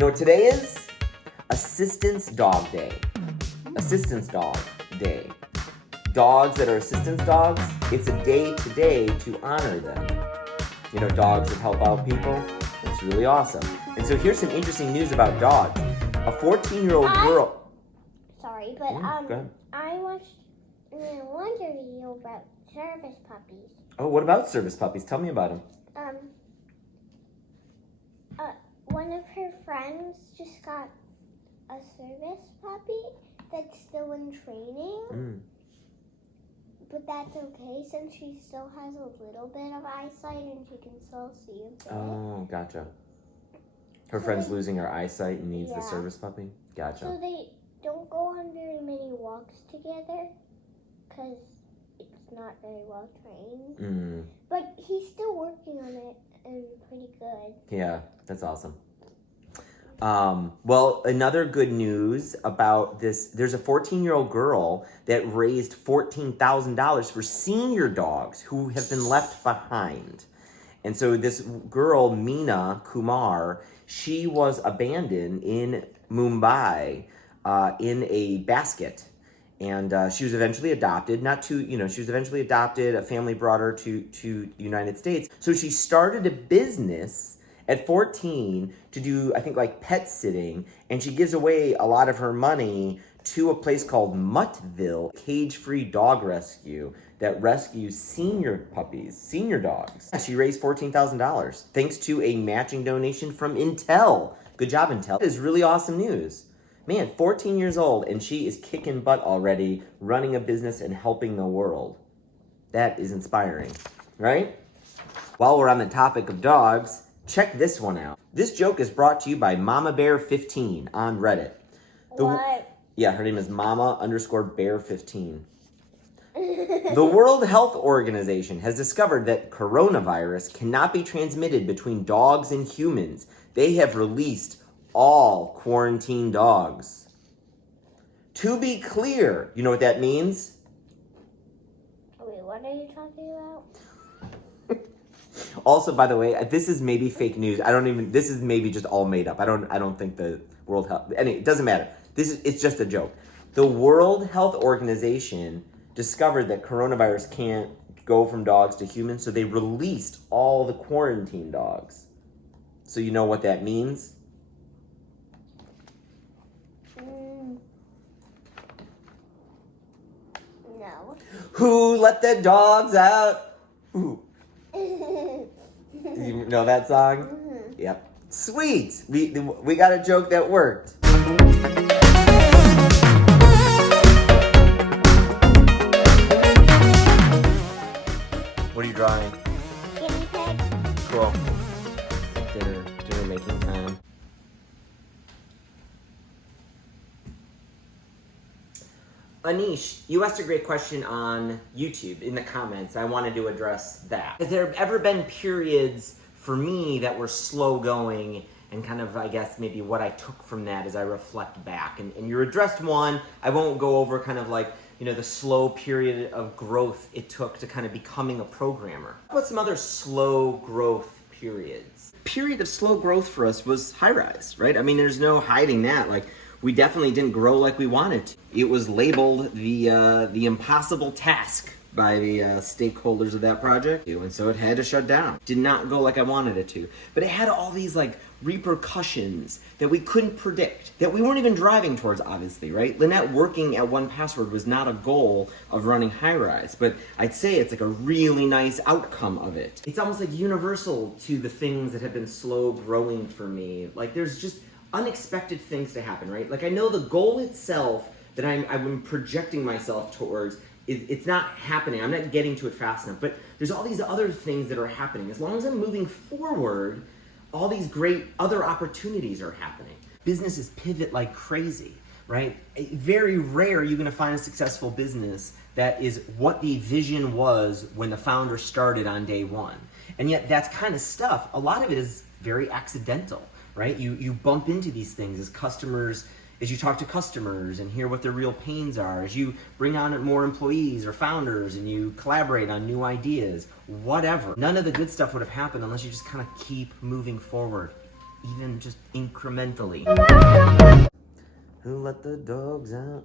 You know what today is? Assistance Dog Day. Assistance Dog Day. Dogs that are assistance dogs, it's a day today to honor them. You know, dogs that help out people. It's really awesome. And so here's some interesting news about dogs. A 14-year-old girl. Sorry, but Go ahead. I watched a wonder video about service puppies. Oh, what about service puppies? Tell me about them. One of her friends just got a service puppy that's still in training. But that's okay since she still has a little bit of eyesight and she can still see a bit. Oh, gotcha. Her friend's losing her eyesight and needs the service puppy? Gotcha. So they don't go on very many walks together because it's not very well trained. But he's still working on it and pretty good. Yeah, that's awesome. Well, another good news about this, there's a 14-year-old girl that raised $14,000 for senior dogs who have been left behind. And so this girl, Meena Kumar, she was abandoned in Mumbai in a basket. And she was eventually adopted, she was eventually adopted. A family brought her to the United States. So she started a business at 14 to do, I think, like pet sitting, and she gives away a lot of her money to a place called Muttville, cage-free dog rescue that rescues senior puppies, senior dogs. She raised $14,000 thanks to a matching donation from Intel. Good job, Intel. That is really awesome news. Man, 14 years old, and she is kicking butt already, running a business and helping the world. That is inspiring, right? While we're on the topic of dogs, check this one out. This joke is brought to you by Mama Bear 15 on Reddit. What? Yeah, her name is Mama_Bear15. The World Health Organization has discovered that coronavirus cannot be transmitted between dogs and humans. They have released all quarantine dogs. To be clear, you know what that means? Wait, what are you talking about? Also, by the way, this is maybe fake news. This is maybe just all made up. I don't think the World Health, it doesn't matter. It's just a joke. The World Health Organization discovered that coronavirus can't go from dogs to humans, so they released all the quarantine dogs. So you know what that means? No. Who let the dogs out? Who? You know that song? Yep. Sweet. We got a joke that worked. What are you drawing? Guinea pig. Cool. Dinner making time. Anish, you asked a great question on YouTube in the comments. I wanted to address that. Has there ever been periods for me that were slow going and kind of, I guess, maybe what I took from that as I reflect back? And you addressed one. I won't go over kind of like, the slow period of growth it took to kind of becoming a programmer. How about some other slow growth periods? Period of slow growth for us was high rise, right? I mean, there's no hiding that. Like, we definitely didn't grow like we wanted to. It was labeled the impossible task by the stakeholders of that project, and so it had to shut down. Did not go like I wanted it to. But it had all these like repercussions that we couldn't predict, that we weren't even driving towards, obviously, right? Lynette working at 1Password was not a goal of running High-Rise, but I'd say it's like a really nice outcome of it. It's almost like universal to the things that have been slow growing for me. Like there's just unexpected things to happen, right? Like I know the goal itself that I'm projecting myself towards, it's not happening. I'm not getting to it fast enough, but there's all these other things that are happening. As long as I'm moving forward, all these great other opportunities are happening. Businesses pivot like crazy, right? Very rare you're gonna find a successful business that is what the vision was when the founder started on day one. And yet that's kind of stuff, a lot of it is very accidental, right? You bump into these things as customers, as you talk to customers and hear what their real pains are, as you bring on more employees or founders and you collaborate on new ideas, whatever. None of the good stuff would have happened unless you just kind of keep moving forward. even just incrementally. Who let the dogs out?